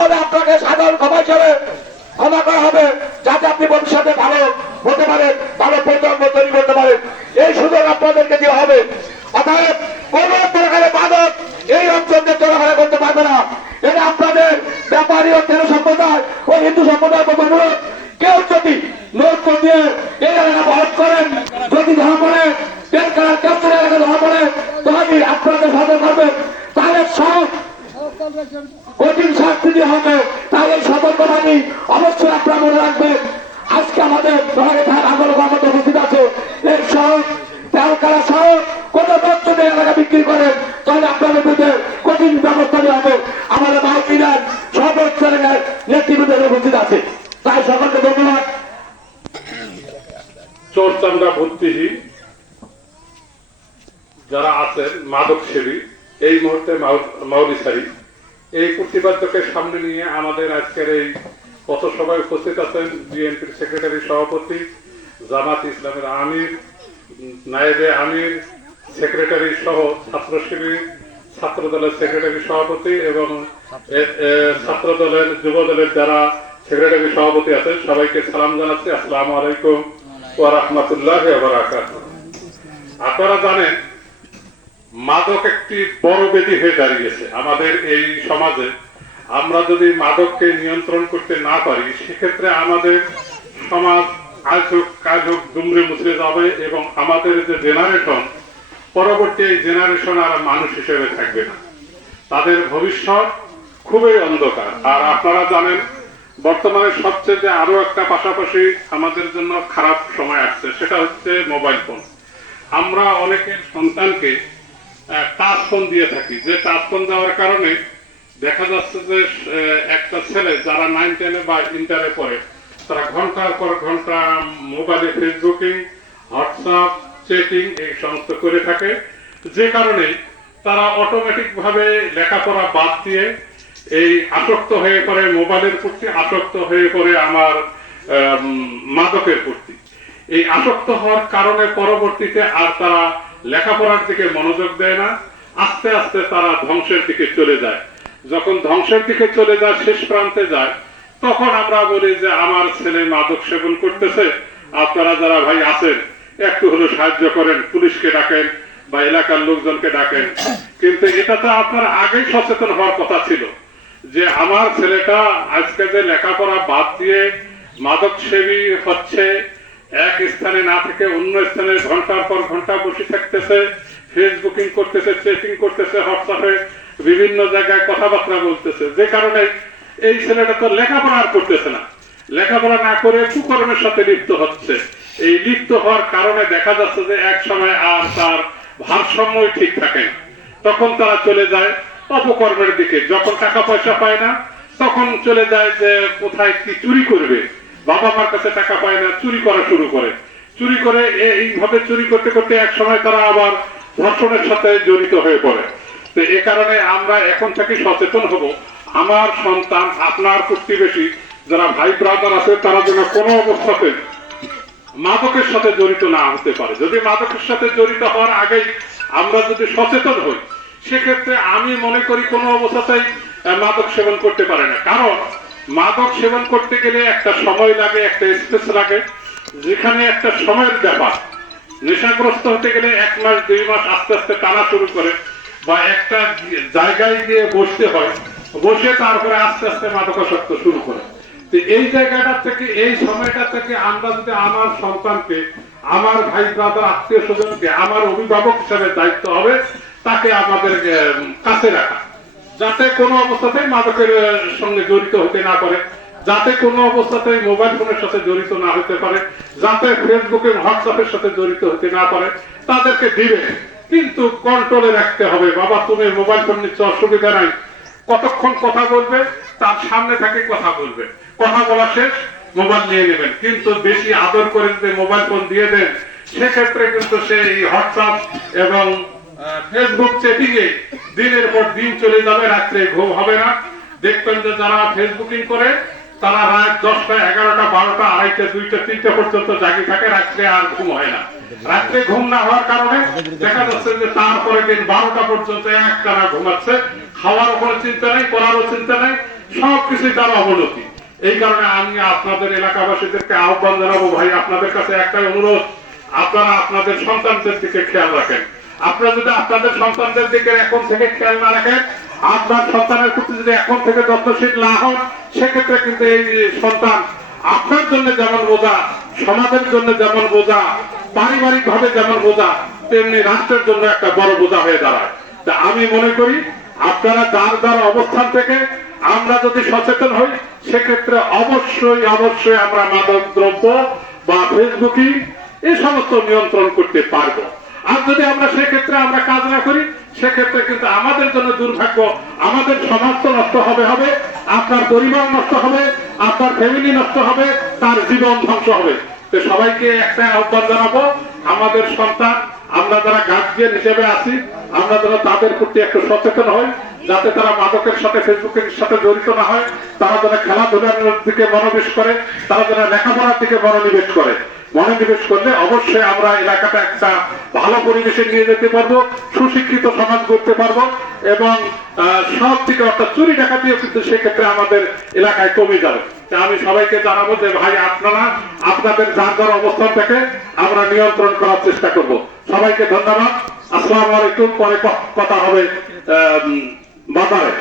আপনাকে সাধারণ ক্ষমা হিসেবে ক্ষমা করা হবে, যাতে আপনি ভবিষ্যতে ভালো হতে পারেন, ভালো প্রজন্ম তৈরি করতে পারেন, এই সুযোগ আপনাদেরকে দেওয়া হবে। অতএব কোন প্রকারের মাদক এই অঞ্চলকে চলাফেরা করতে পারবে না। এটা আপনাদের ব্যাপারী ও তেরো সম্প্রদায় ও হিন্দু সম্প্রদায় অনুরোধ, কেউ যদি নোট দিয়ে এই এলাকা বহন করেন, যদি ধরা পড়ে তেল কালার ক্যাপ্টেন এলাকা ধরা পড়ে, তাহলে আপনাদের সতর্ক করবেন, তাহলে সব কঠিন শাস্তি দেওয়া হবে। তাই এই সতর্কবাণী অবশ্যই আপনারা মনে রাখবেন। আজকে আমাদের আগর গণত উপস্থিত আছে, এর সহ তেলকারা সহ কোন তথ্য দিয়ে এলাকা বিক্রি করেন, তাহলে আপনাদের বিরুদ্ধে কঠিন ব্যবস্থা নেওয়া হবে। আমাদের মাহফিলের সর্বোচ্চ নেতৃবৃন্দ উপস্থিত আছে। তাই সকলকে ধন্যবাদ। চোরচান্দা বুদ্ধিজী যারা আছেন মাদক সেবী, এই মুহূর্তে মাউলিসারি, এই প্রতিবাদ্যকে সামনে নিয়ে আমাদের আজকের এই পথসভায় উপস্থিত আছেন বিএনপির সেক্রেটারি সভাপতি, জামাত ইসলামের আমির, নায়েবে আমির, সেক্রেটারি সহ ছাত্র শিবির, ছাত্র দলের সেক্রেটারি সভাপতি এবং ছাত্র দলের যুব দলের যারা সেক্রেটারি সভাপতি আছেন, সবাইকে সালাম জানাচ্ছি। আসসালামু আলাইকুম ওয়া রাহমাতুল্লাহি ওয়া বারাকাতুহু। আপনারা জানেন মাদক একটি বড় ব্যাধি হয়ে দাঁড়িয়েছে আমাদের এই সমাজে। আমরা যদি মাদককে নিয়ন্ত্রণ করতে না পারি, সেক্ষেত্রে আমাদের সমাজ আজ হোক কাজ হোক দুমড়ে মুচড়ে যাবে এবং আমাদের যে জেনারেশন, পরবর্তী এই জেনারেশন আর মানুষ হিসেবে থাকবে না, তাদের ভবিষ্যৎ খুবই অন্ধকার। আর আপনারা জানেন বর্তমানে সবচেয়ে আরো একটা পাশাপাশি আমাদের জন্য খারাপ সময় আসছে, সেটা হচ্ছে মোবাইল ফোন। আমরা অনেকের সন্তানকে টাচ ফোন দিয়ে থাকি, যে টাচ ফোন দেওয়ার কারণে দেখা যাচ্ছে যে একটা ছেলে যারা 9, 10 বা ইন্টারে পড়ে, তারা ঘন্টার পর ঘন্টা মোবাইলে ফেসবুকিং, হোয়াটসঅ্যাপ, চ্যাটিং এই সমস্ত করে থাকে, যে কারণে তারা অটোমেটিক ভাবে লেখাপড়া বাদ দিয়ে এই আসক্ত হয়ে পড়ে মোবাইলের প্রতি, আসক্ত হয়ে পড়ে আমার মাদকের প্রতি। এই আসক্ত হওয়ার কারণে পরবর্তীতে আর তারা লেখাপড়ার দিকে মনোযোগ দেয় না, আস্তে আস্তে তারা ধ্বংসের দিকে চলে যায়। যখন ধ্বংসের দিকে চলে যায়, শেষ প্রান্তে যায়, তখন আমরা বলি যে আমার ছেলে মাদক সেবন করতেছে, আপনারা যারা ভাই আছেন একটু হলো সাহায্য করেন, পুলিশকে ডাকেন বা এলাকার লোকজনকে ডাকেন। কিন্তু এটা তো আপনার আগেই সচেতন হওয়ার কথা ছিল যে আমার ছেলেটা আজকে যে লেখাপড়া বাদ দিয়ে মাদক সেবী হচ্ছে, এক স্থানে না থেকে অন্য স্থানে ঘন্টার পর ঘন্টা বসে থাকতেছে, ফেসবুকিং করতেছে, চ্যাটিং করতেছে, হোয়াটসঅ্যাপে বিভিন্ন জায়গায় কথাবার্তা বলতেছে, যে কারণে এই ছেলেটা তো লেখাপড়া আর করতেছে না, লেখাপড়া না করে কুকর্মের সাথে লিপ্ত হচ্ছে। এই লিপ্ত হওয়ার কারণে দেখা যাচ্ছে যে এক সময় আর তার ভারসাম্যই ঠিক থাকে না, তখন তারা চলে যায় অপকর্মের দিকে। যখন টাকা পয়সা পায় না, তখন চলে যায় যে কোথায় কি চুরি করবে, বাবা মার কাছে টাকা পায় না, চুরি করা শুরু করে। চুরি করে এইভাবে চুরি করতে করতে এক সময় তারা আবার ধর্ষণের সাথে জড়িত হয়ে পড়ে। তো এ কারণে আমরা এখন থেকে সচেতন হব, আমার সন্তান, আপনার প্রতিবেশী যারা ভাই ব্রাদার আছে, তারা যেন কোনো অবস্থাতে মাদকের সাথে জড়িত না হতে পারে। যদি মাদকের সাথে জড়িত হওয়ার আগেই আমরা যদি সচেতন হই, সেক্ষেত্রে আমি মনে করি কোনো অবস্থাতেই মাদক সেবন করতে পারে না। কারণ মাদক সেবন করতে গেলে একটা সময় লাগে, একটা স্পেস লাগে, যেখানে একটা সময়ের ব্যাপার। নেশাগ্রস্ত হতে গেলে 1 মাস 2 মাস আস্তে আস্তে টানা শুরু করে, বা একটা জায়গায় গিয়ে বসতে হয়, বসে তারপরে আস্তে আস্তে মাদকাসক্ত শুরু করে। তো এই জায়গাটা থেকে, এই সময়টা থেকে আমরা যদি আমার সন্তানকে, আমার ভাই ব্রাদার, আত্মীয় স্বজনকে, আমার অভিভাবক হিসাবে দায়িত্ব হবে তাকে আমাদের কাছে রাখা, যাতে কোনো অবস্থাতেই মাদকের সঙ্গে জড়িত হতে না পারে, যাতে কোনো অবস্থাতেই মোবাইল ফোনের সাথে জড়িত না হতে পারে, যাতে ফেসবুকে হোয়াটসঅ্যাপের সাথে জড়িত হতে না পারে, তাদেরকে দিবে, কিন্তু কন্ট্রোলে রাখতে হবে। বাবা তুমি মোবাইল ফোন নিচ্ছ, অসুবিধা নাই, কতক্ষণ কথা বলবে, তার সামনে থেকে কথা বলবে, কথা বলা শেষ মোবাইল নিয়ে নেবেন। কিন্তু বেশি আদর করে যদি মোবাইল ফোন দিয়ে দেন, সেক্ষেত্রে কিন্তু সেই হোয়াটসঅ্যাপ এবং ফেসবুক চ্যাটিং এ দিনের পর দিন চলে যাবে, রাত্রে ঘুম হবে না। দেখবেন যে যারা ফেসবুকিং করে তারা রাত 10টা, 11টা, 12টা, 2:30, 2টা, 3টা পর্যন্ত জাগি থাকে, রাত্রে আর ঘুম হয় না। রাত্রে ঘুম না হওয়ার কারণে দেখা যাচ্ছে যে তারপরে দিন 12টা পর্যন্ত একটানা ঘুমাচ্ছে, খাওয়ার উপরে চিন্তা নেই, করারও চিন্তা নেই, সবকিছুই তার অবনতি। এই কারণে আমি আপনাদের এলাকাবাসীদেরকে আহ্বান জানাবো, ভাই আপনাদের কাছে একটাই অনুরোধ, আপনারা আপনাদের সন্তানদের দিকে খেয়াল রাখেন। আপনারা যদি আপনাদের সন্তানদের দিকে এখন থেকে খেয়াল না রাখেন, আপনার সন্তানের প্রতি যদি এখন থেকে যত্নশীল না হন, সেক্ষেত্রে কিন্তু এই সন্তান আপনার জন্য যেমন বোঝা, সমাজের জন্য যেমন বোঝা, পারিবারিক ভাবে যেমন বোঝা, তেমনি রাষ্ট্রের জন্য একটা বড় বোঝা হয়ে দাঁড়ায়। তা আমি মনে করি আপনারা যার যার অবস্থান থেকে আমরা যদি সচেতন হই, সেক্ষেত্রে অবশ্যই অবশ্যই আমরা মাদক দ্রব্য বা ফেসবুকিং এই সমস্ত নিয়ন্ত্রণ করতে পারবো। আর যদি আমরা সেক্ষেত্রে আমরা কাজ না করি, সেক্ষেত্রে কিন্তু আমাদের জন্য দুর্ভাগ্য, আমাদের সমাজ তো নষ্ট হবে, আপনার পরিবার নষ্ট হবে, আপনার ফ্যামিলি নষ্ট হবে, তার জীবন ধ্বংস হবে। তো সবাইকে একটা আহ্বান জানাবো, আমাদের সন্তান, আমরা যারা গার্জিয়ান হিসেবে আছি, আমরা যেন তাদের প্রতি একটু সচেতন হই, যাতে তারা মাদকের সাথে ফেসবুকের সাথে জড়িত না হয়, তারা যেন খেলাধুলার দিকে মনোনিবেশ করে, তারা যেন লেখাপড়ার দিকে মনোনিবেশ করে। মনোনিবেশ করলে অবশ্যই আমরা এলাকাটা একটা ভালো পরিবেশে নিয়ে যেতে পারবো, সুশিক্ষিত সমাজ করতে পারবো, এবং সব থেকে অর্থাৎ চুরি ডাকাতিও কিন্তু সেক্ষেত্রে আমাদের এলাকায় কমে যাবে। আমি সবাইকে জানাবো যে ভাই আপনারা আপনাদের যার যার অবস্থান থেকে আমরা নিয়ন্ত্রণ করার চেষ্টা করব। সবাইকে ধন্যবাদ। আসসালামু আলাইকুম। পরে কথা হবে বাজারে।